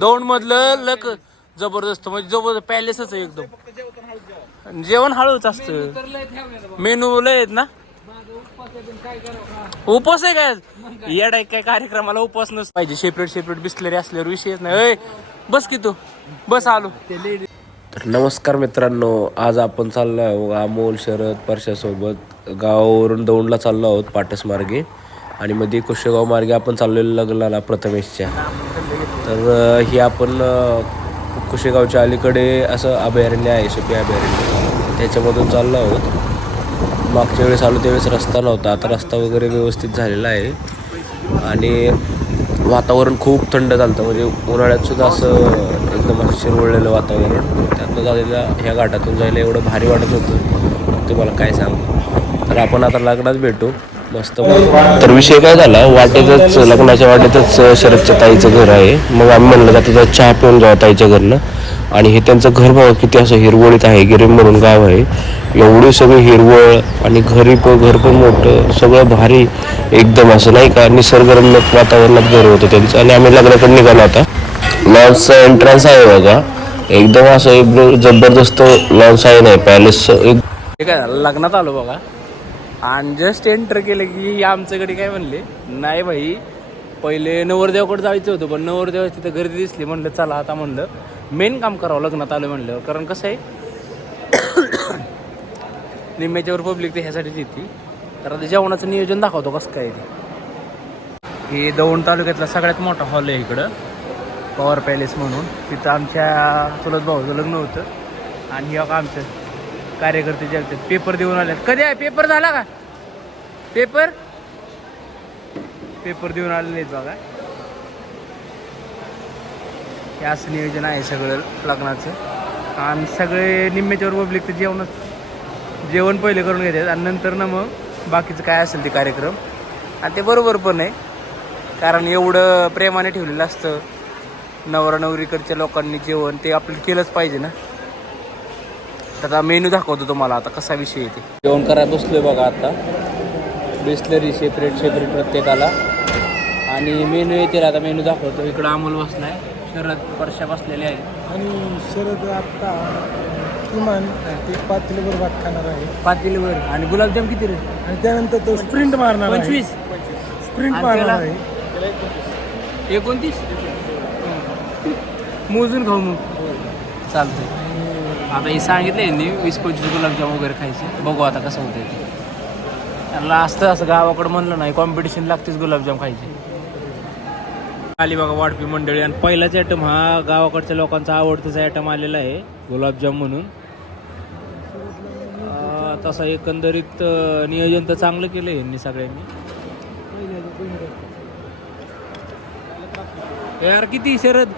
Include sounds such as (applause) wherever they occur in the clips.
दौंड मधलं लक जबरदस्त म्हणजे जबरदस्त पॅलेसच आहे एकदम. जेवण हळूच असतं. मेनू लय आहेत ना? उपवास आहे काय? येड काय कार्यक्रमाला उपवास नस पाहिजे सेपरेट सेपरेट बिस्लरी असल्यावर विषयच नाही. बस की तू. बस आलो. तर नमस्कार मित्रांनो आज आपण चाललो आहे अमोल शरद परशासोबत गावावरून दौंडला चाललो आहोत पाटस मार्गे आणि मध्ये कुशेगाव मार्गे आपण चाललेलो लग्नाला प्रथमेशच्या. तर ही आपण कुशेगावच्या अलीकडे असं अभयारण्य आहे सुपी अभयारण्य. त्याच्यामधून चाललो आहोत. मागच्या वेळेस आलो त्यावेळेस रस्ता नव्हता. आता रस्ता वगैरे व्यवस्थित झालेला आहे. आणि वातावरण खूप थंड चालतं म्हणजे उन्हाळ्यात सुद्धा असं एकदम असं शिरवळलेलं वातावरण. त्यातनं झालेलं ह्या घाटातून जायला एवढं भारी वाटत होतं. तुम्हाला काय सांगू? तर आपण आता लग्नात भेटू. मस्त तर विषय काय झाला वाटेतच लग्नाच्या वाटेतच शरदच्या ताईचं घर आहे. मग आम्ही म्हणलं का तिथं चहा पिऊन जाऊ ताईच्या घरनं. आणि हे त्यांचं घर बघा किती असं हिरवळीत आहे गिरीम म्हणून गाव आहे. एवढी सगळी हिरवळ आणि घरी पण घर पण मोठं सगळं भारी एकदम असं नाही का निसर्गरम्य वातावरणात घर होतं त्यांचं. आणि आम्ही लग्नाकडे निघालो आता. लॉन्सचं एंट्रन्स आहे बघा. एकदम असं जबरदस्त लॉन्स आहे नाही पॅलेसचं एक काय झालं? लग्नात आलो बघा. आणि जस्ट एंटर केलं की आमच्याकडे काय म्हणले नाही भाई पहिले नवरदेवाकडे जायचं होतं पण नवरदेवा तिथं गर्दी दिसली म्हणलं चला आता म्हणलं. मेन काम करावं लग्नात आलं म्हणलं कारण कसं आहे (coughs) निम्म्याच्यावर पब्लिक ते ह्यासाठीच येते. तर आता जेवणाचं नियोजन दाखवतो कसं काय ते. हे दौंड तालुक्यातला सगळ्यात मोठा हॉल आहे इकडं. पॉवर पॅलेस म्हणून. तिथं आमच्या चुलत भाऊचं लग्न होतं. आणि हे बघा आमचं कार्यकर्ते जे पेपर देऊन आले कधी आहे? पेपर झाला का? पेपर? पेपर देऊन आले नाहीत बघा. हे असं नियोजन आहे सगळं लग्नाचं. आणि सगळे निम्म्याच्यावर पब्लिक तर जेवणच जेवण पहिले करून घेतात. आणि नंतर ना मग बाकीचं काय असेल ते कार्यक्रम. आणि ते बरोबर पण आहे. कारण एवढं प्रेमाने ठेवलेलं असतं. नवरा नवरीकडच्या लोकांनी जेवण ते आपलं केलंच पाहिजे ना. तर आता मेनू दाखवतो तुम्हाला आता कसा विषय येते जेवण करायला बसलोय बघा आता. बिस्लरी सेपरेट सेपरेट प्रत्येकाला. आणि मेनू येतील आता मेनू दाखवतो. इकडं अमोल बसलाय. शरद परशा बसलेले आहे आणि शरद आत्ता किमान ते पाच किलोभर भात खाणार आहे. पातेलीवर आणि गुलाबजाम किती रे? आणि त्यानंतर तो स्प्रिंट मारणार आहे. पंचवीस. स्प्रिंट मारणार? आहे. एकोणतीस मोजून खाऊ मग. चालतंय. आता हे सांगितलं यांनी वीस पंचवीस गुलाबजाम वगैरे खायचे. बघू आता कसं होतं ते. त्यांना असतं असं गावाकडं म्हणलं नाही कॉम्पिटिशन लागतेच गुलाबजाम खायचे. आली बघा मंडळी आणि पहिलाच आयटम हा गावाकडच्या लोकांचा आवडताच आयटम आलेला आहे गुलाबजाम म्हणून. तसा तसं एकंदरीत नियोजन तर चांगलं केलं यांनी सगळ्यांनी. यार किती शरद?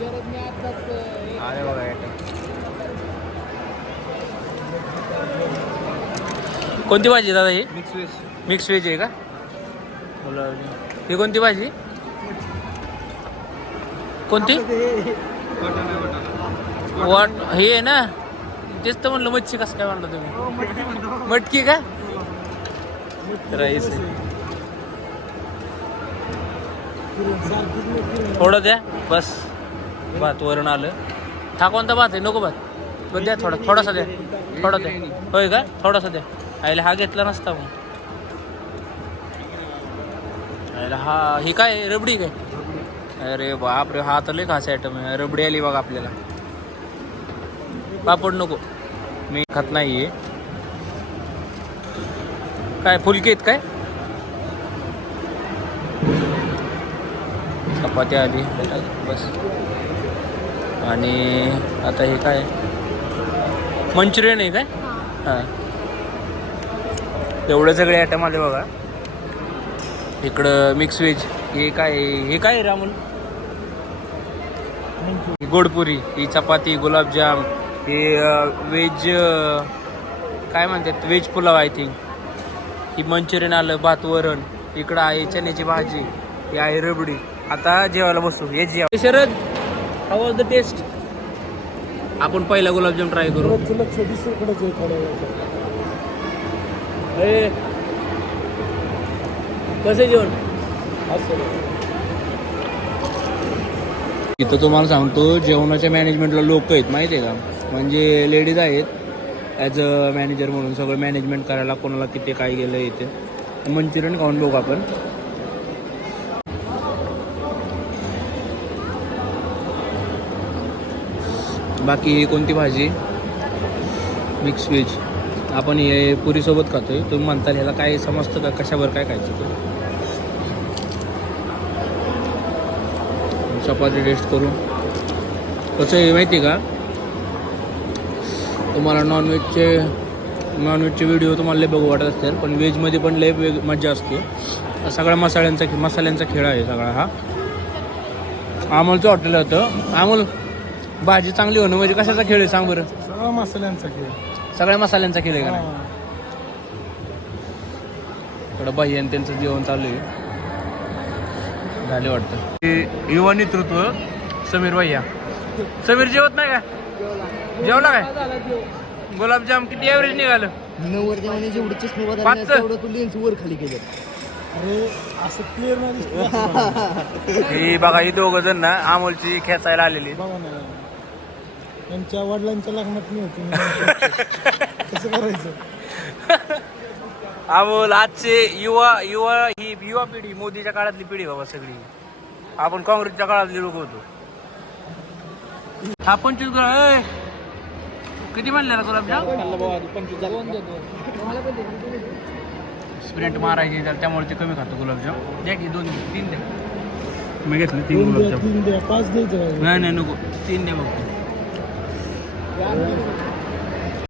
अरे बघा आयटम कोणती भाजी दादा ही? मिक्स वेज मिक्स व्हेज आहे का? ही. कोणती भाजी? कोणती? वाट हे आहे ना? तेच तर म्हणलं मच्छी कसं काय म्हणलं तुम्ही? मटकी का? राईस थोडं द्या बस. भात वरण आलं. हा कोणता भात आहे? नको भात. पण द्या थोडा थोडासा द्या. थोडा द्या. होय का? थोडासा द्या. आईला हा घेतला नसता मग. आईला हा ही काय रबडी काय? अरे बाप रे हा तर लय खास आयटम आहे. रबडी आली बघा आपल्याला. पापड नको. मी खात नाहीये. काय फुलके आहेत काय? चपात्या आली. बस. आणि आता हे काय? मंचुरियन आहे काय? हां. एवढे सगळे आयटम आले बघा. इकडं मिक्स व्हेज हे काय? हे काय रामुल? ही गोडपुरी ही चपाती गुलाबजाम हे व्हेज काय म्हणतात veg pulao I think he Manchurian आलं भात वरण. इकडं आहे चण्याची भाजी ही आहे रबडी. आता जेवायला बसू. हे जेव. Sharad how was the taste आपण पहिला गुलाबजाम ट्राय करू. तुला कसं जेवण? असं. इथं तुम्हाला सांगतो जेवणाच्या मॅनेजमेंटला लोक आहेत माहिती आहे का? म्हणजे लेडीज आहेत ॲज अ मॅनेजर म्हणून सगळं मॅनेजमेंट करायला कोणाला किती काय गेलं येते मंचुरियन खाऊन बघू आपण. बाकी कोणती भाजी? मिक्स व्हेज आपण हे पुरीसोबत खातो आहे तुम्ही म्हणताल ह्याला काय समजतं का? कशावर काय खायचं ते? चपाती टेस्ट करू कसं आहे माहिती आहे का? तुम्हाला नॉनव्हेजचे नॉनव्हेजचे व्हिडिओ तुम्हाला लय बघू वाटत असतील पण व्हेजमध्ये पण लय वेग मजा असते. सगळ्या मसाल्यांचा मसाल्यांचा खेळ आहे सगळा हा. अमोलचं हॉटेल होतं. अमोल भाजी चांगली होणं म्हणजे कशाचा खेळ आहे? सांग बरं. सगळा मसाल्यांचा खेळ. सगळ्या मसाल्यांचा खेळ आहे का? नाही? हा. थोडं बाई आणि त्यांचं जेवण चालू आहे. झाले वाटतं. ते युवा नेतृत्व समीर भैया. समीर जेवत नाही का? जेवला काय? गुलाबजाम किती ॲव्हरेज निघालं? नव्वद जेवणे जेवढे चष्मे पाचचं? बदलले तेवढं तू लेन्स वर खाली केलं. अरे असं क्लिअर नाही दिसत. (laughs) ही बघा ही दोघं जण ना अमोलची खेचायला आलेली. बघा ना. त्यांच्या वडिलांच्या लग्नात मी होतो. कसं करायचं? अमोल आजचे युवा युवा ही युवा पिढी मोदीच्या काळातली पिढी बाबा सगळी. आपण काँग्रेसच्या काळातली लोक होतो. हा पंचवीस ए, किती म्हणलेला गुलाबजाम स्प्रिंट मारायची तर त्यामुळे ते कमी खातो गुलाबजाम द्या की दोन तीन द्या मी घेतलं तीन गुलाबजाम तीन द्या. पाच द्यायचं नाही नाही नको. तीन द्या बघ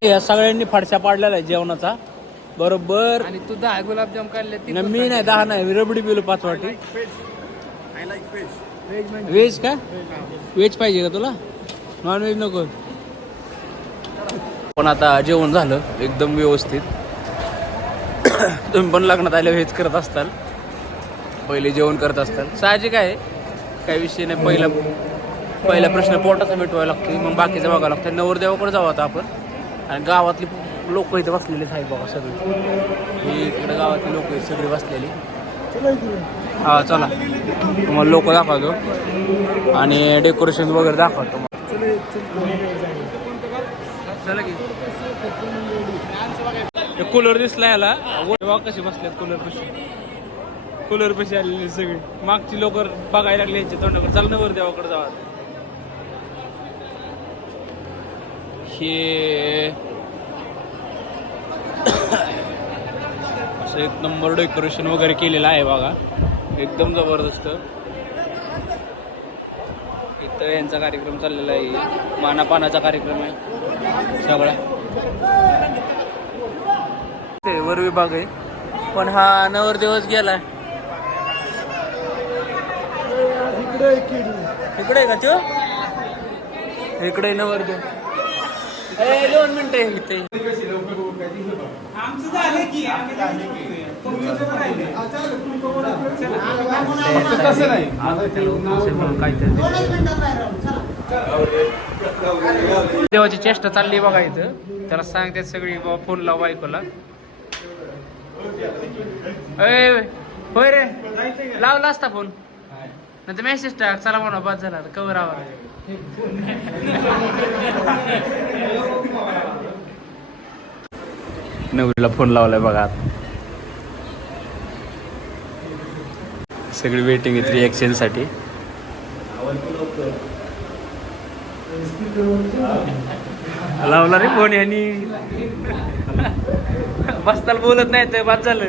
या सगळ्यांनी फाडशा पाडलेला आहे जेवणाचा. बरोबर. आणि तू दहा गुलाबजाम काढले नाही, मी नाही दहा नाही मी रबडी पिलो पाच वाटी. व्हेज का? व्हेज पाहिजे का तुला? नॉन व्हेज नको. पण आता जेवण झालं एकदम व्यवस्थित. (coughs) तुम्ही पण लग्नात आले हेच करत असताल. पहिले जेवण करत असताल. साहजिक आहे. काही विषय नाही पहिला पहिला प्रश्न पोटाचा मिटवायला लागतो मग बाकीचा बघावं लागतं नवरदेवाकडे जाऊ आता आपण. आणि गावातली लोक इथे बसलेले आहेत बाबा सगळे. हे इकडे गावातली लोक आहेत सगळी बसलेली. हा चला. तुम्हाला लोक दाखवतो. आणि डेकोरेशन वगैरे दाखवतो चला की. कूलर दिसला याला. कसे बसल्यात कूलर पशी. कूलर पशी आलेले सगळे. मागची लोक बघायला लागले यांच्या तोंडाकडे. चाल वर देवाकडे जावा हे (coughs) असं एक नंबर डेकोरेशन वगैरे केलेलं आहे बघा. एकदम जबरदस्त. इथं यांचा कार्यक्रम चाललेला आहे. मानापानाचा कार्यक्रम आहे. सगळा. ते वर विभाग आहे. पण हा नवर दिवस गेलाय. इकडे इकडे आहे का तो? इकडे नवर देव दोन मिनिटं इथे. देवाची चेष्टा चालली बघा इथं. त्याला सांगते सगळी बाबा फोन लाव बायकोला. ए, होय रे. लावला असता फोन नाही तर मेसेज टाक. चला म्हणा बाद झाला कवर आवा नवरीला फोन लावलाय बघा. सगळी वेटिंग आहे रिॲक्शनसाठी. लावला रे फोन यांनी. बसताला बोलत नाही तर बाद झालं.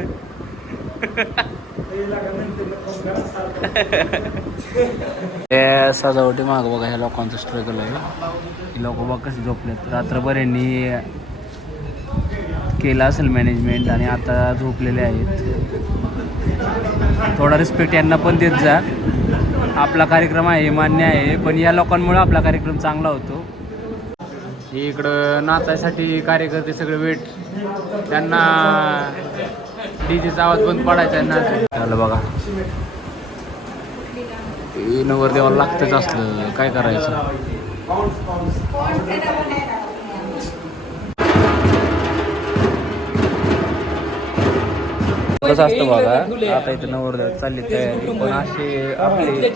हे सजावटी माग बघा ह्या लोकांचं स्ट्रगल आहे. लोक बघ कसे झोपलेत. रात्रभर यांनी केलं असेल मॅनेजमेंट आणि आता झोपलेले आहेत. थोडा रिस्पेक्ट यांना पण देत जा. आपला कार्यक्रम आहे मान्य आहे पण या लोकांमुळे आपला कार्यक्रम चांगला होतो. इकडं नाचायसाठी कार्यकर्ते सगळे वेट. त्यांना डीजेचा आवाज बंद पडायचा आहे नाच झालं बघा. ते नवरदेवाला लागतच असलं. काय करायचं? कसं असतं बघा आता इथं नवरदेव चालली तयारी. पण असे आपले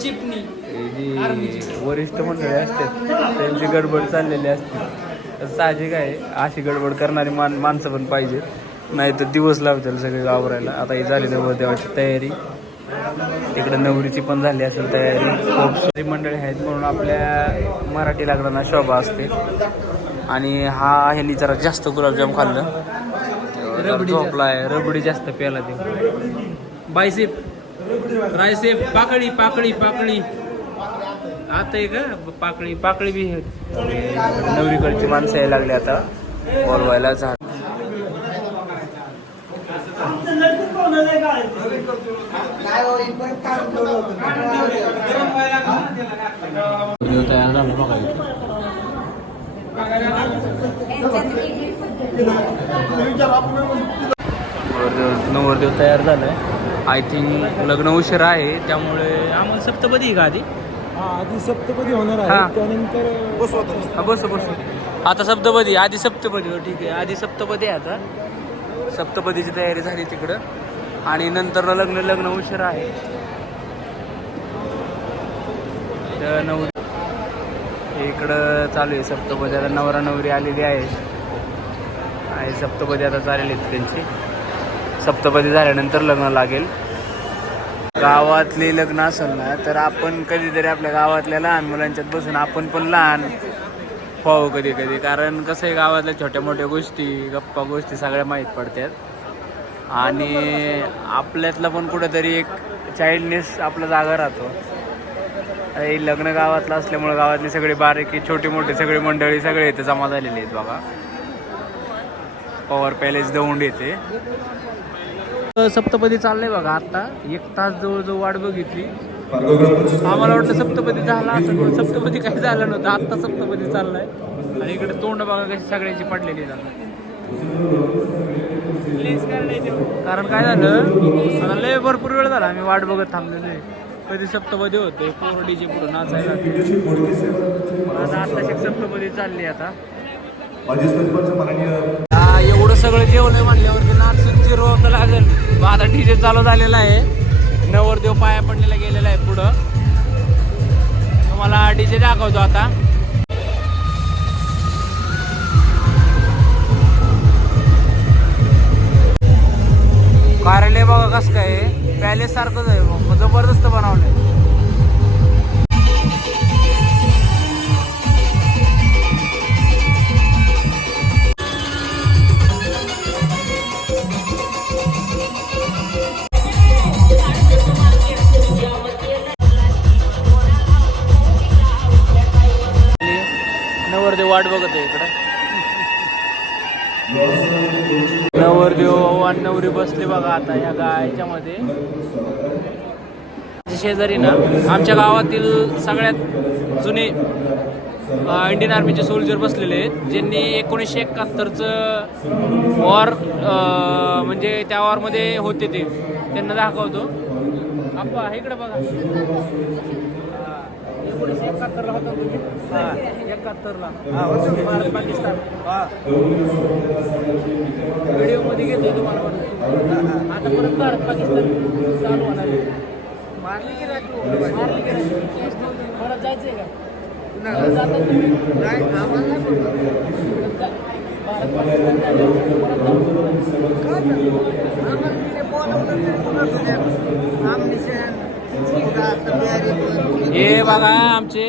जी वरिष्ठ मंडळी असतात त्यांची गडबड चाललेली असते. साहजिक आहे अशी गडबड करणारी मान माणसं पण पाहिजेत. नाही तर दिवस लावतील सगळे आवरायला आता ही झाली नवरदेवाची तयारी. तिकडे नवरीची पण झाली असेल तयारी. खूप सारी मंडळी आहेत म्हणून आपल्या मराठी लग्नांना शोभा असते. आणि हा ह्यांनी जरा जास्त गुलाबजाम खाल्लं. रबडी झोपला आहे रबडी जास्त प्याला ते. बायसेप रायसेप पाकळी पाकळी पाकळी. आता आहे का? पाकळी पाकळी बी नवरीकडची माणसं यायला लागली आता. बोलवायला झाड तयार झालं बघा नवरदेव तयार झालाय. आय थिंक लग्न उशीर आहे त्यामुळे आम्हाला सप्तपदी का आधी? आधी सप्तपदी होणार. आहे त्यानंतर हा बस बस. आता सप्तपदी आधी सप्तपदी हो ठीक आहे. आधी सप्तपदी आहे आता. सप्तपदीची तयारी झाली तिकडं. आणि नंतर लग्न लग्न उशीर आहे. तर नवरी इकडं चालू आहे. सप्तपदी आता नवरा नवरी आलेली आहे. आहे सप्तपदी आता चालेली आहेत त्यांची. सप्तपदी झाल्यानंतर लग्न लागेल. गावातले लग्न असेल ना तर आपण कधीतरी आपल्या गावातल्या लहान मुलांच्यात बसून आपण पण लहान पाहू कधी कधी कारण कसं आहे गावातल्या छोट्या मोठ्या गोष्टी गप्पा गोष्टी सगळ्या माहीत पडतात. आणि आपल्यातला पण कुठंतरी एक चाइल्डनेस आपला जागा राहतो. हे लग्न गावातलं असल्यामुळे गावातली सगळी बारीकी छोटी मोठी सगळी मंडळी सगळे इथे जमा झालेली आहेत बघा. पॉवर पॅलेस दौंड येते. सप्तपदी चाललंय बघा आता. एक तास जवळजवळ वाट बघितली. आम्हाला वाटलं सप्तपदी झाला असं पण सप्तपदी काही झालं नव्हतं. आत्ता सप्तपदी चाललाय. आणि इकडे तोंड बघा कशी सगळ्याची पडलेली जातात कारण काय झालं लय भरपूर वेळ झाला आम्ही वाट बघत थांबलेलो आहे. कधी सप्तपदी होते पोर डीजे पुढे नाचायला आता आता सप्तपदी चालली आता. हा, एवढं सगळं जेवण आहे म्हणल्यावरती नाचून जिरवावं लागेल. मग आता डीजे चालू झालेला आहे. नवरदेव पाया पडलेला गेलेला आहे पुढं. तुम्हाला डीजे दाखवतो आता. कार्यालय बघा कसं काय पॅलेस सारखंच आहे मग जबरदस्त बनवलंय. नवरी बसले बघा आता या गायच्यामध्ये. शेजारी ना आमच्या गावातील सगळ्यात जुने इंडियन आर्मीचे सोल्जर बसलेले आहेत ज्यांनी एकोणीसशे एकाहत्तरचं वॉर म्हणजे त्या वॉरमध्ये होते ते. त्यांना दाखवतो. आप्पा इकडे बघा. एकोणीसशे एकाहत्तरला होता तुम्ही एकाहत्तरला भारत पाकिस्तान व्हिडिओमध्ये घेतोय तुम्हाला वाटतं. आता परत भारत पाकिस्तान चालू होणार आहे. मारली की राजू मारली की राजू परत जायचंय का परत जाता तुम्ही? आम्हाला नाही बोलवत. जा. भारत पाकिस्तान झालं, परत जाऊ. हे बघा आमचे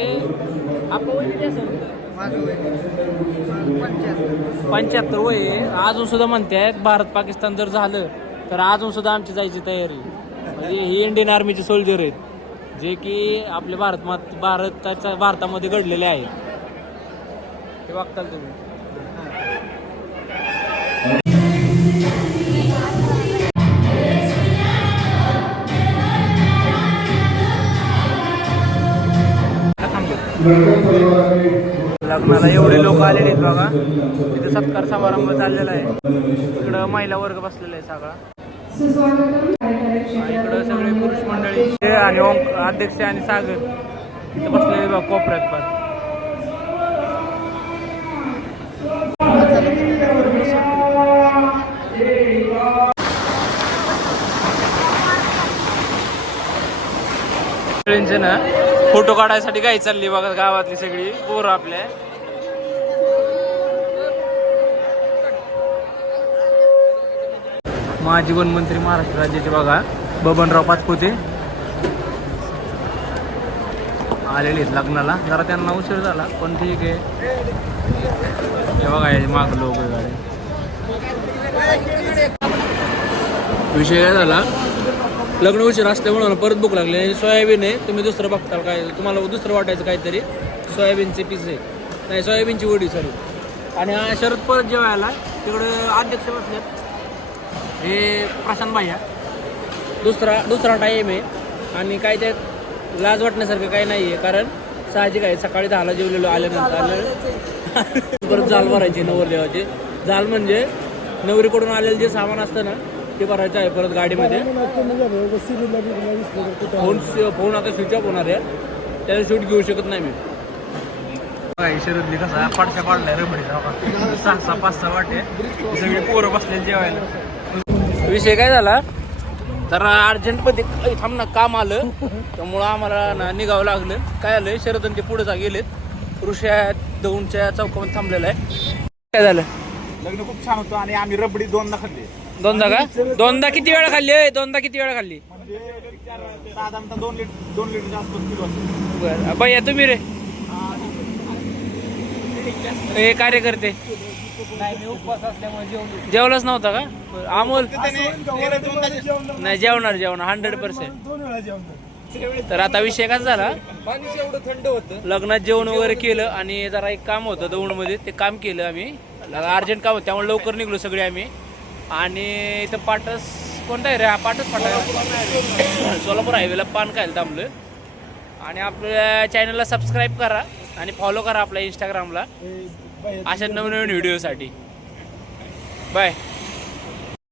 पंच्याहत्तर. वय. अजून सुद्धा म्हणतात भारत पाकिस्तान जर झालं तर अजून सुद्धा आमची जायची तयारी. म्हणजे ही इंडियन आर्मीचे सोल्जर आहेत. जे की आपल्या भारत भारताच्या भारतामध्ये घडलेले आहेत हे बघताल तुम्ही. लग्नाला एवढे लोक आलेले आहेत बघा. तिथे सत्कार समारंभ चाललेला आहे. इकडं महिला वर्ग बसलेला आहे सगळा. इकडं सगळे पुरुष मंडळी. आणि अध्यक्ष आणि सागर. तिथे बसलेले बघा कोपऱ्यात पण. ना फोटो काढायसाठी काय चालली बघा गावातली सगळी पोरं आपल्या माजी वनमंत्री महाराष्ट्र राज्याचे बघा बबनराव पाचपोते. आलेले आहेत लग्नाला. जरा त्यांना उशीर झाला पण ठीक आहे. हे बघा याचे माग लोक विषय काय झाला? लग्न उशीर असल्यामुळे मला परत भूक लागली आणि सोयाबीन आहे तुम्ही दुसरं बघताल काय तुम्हाला दुसरं वाटायचं काहीतरी. सोयाबीनचे पीस आहे. नाही सोयाबीनची वडी सॉरी आणि हा शरद परत जेवायला तिकडं अध्यक्ष बसल्यात हे प्रशांत भाया दुसरा दुसरा टाईम आहे. आणि काय त्यात लाज वाटण्यासारखं काही नाही आहे कारण साहजिक आहे. सकाळी दहाला जेवलेलो आल्यानंतर आलं. (laughs) परत जाल भरायची नवरदेवाची. जाल म्हणजे नवरीकडून आलेलं जे सामान असतं ना ते भरायचं आहे परत गाडीमध्ये. फोन फोन आता स्विच ऑफ होणार आहे. त्याला शूट घेऊ शकत नाही मी. शरदली कसा पाडशा पाडलाय रबडी सहा सहा पाच सहा वाटे सगळे पोरं बसले जेवायला. विषय काय झाला? तर अर्जंटमध्ये थांब ना काम आलं. त्यामुळं आम्हाला ना निघावं लागलं. काय आलं शरद ते पुढे जा गेलेत. ऋषा दौंडच्या चौकामध्ये थांबलेला आहे. काय झालं? लग्न खूप छान होतं आणि आम्ही रबडी दोनदा खाल्ली. दोनदा का? दोनदा किती वेळा खाल्ली ए दोनदा किती वेळा खाल्ली? म्हणजे साधारणतः दोन लिटर दोन लिटरच्या आसपास किलो बरं. भैया तुम्ही रे? हे कार्यकर्ते. जेवलंच नव्हता का? बरं, अमोल? नाही जेवणार जेवणार. हंड्रेड पर्सेंट दोन वेळा तर आता विषय कसा झाला? लग्नात जेवण वगैरे केलं आणि जरा एक काम होतं दौंडमध्ये. ते काम केलं आम्ही. अर्जंट काम होतं. त्यामुळे लवकर निघलो सगळे आम्ही. आणि इथं पाटस कोणता आहे रे? हा पाटस फाटा सोलापूर हायवेला पान खायला थांबलं आणि आपल्या चॅनलला सबस्क्राईब करा आणि फॉलो करा आपल्या इंस्टाग्रामला अशा नवनवीन व्हिडिओसाठी बाय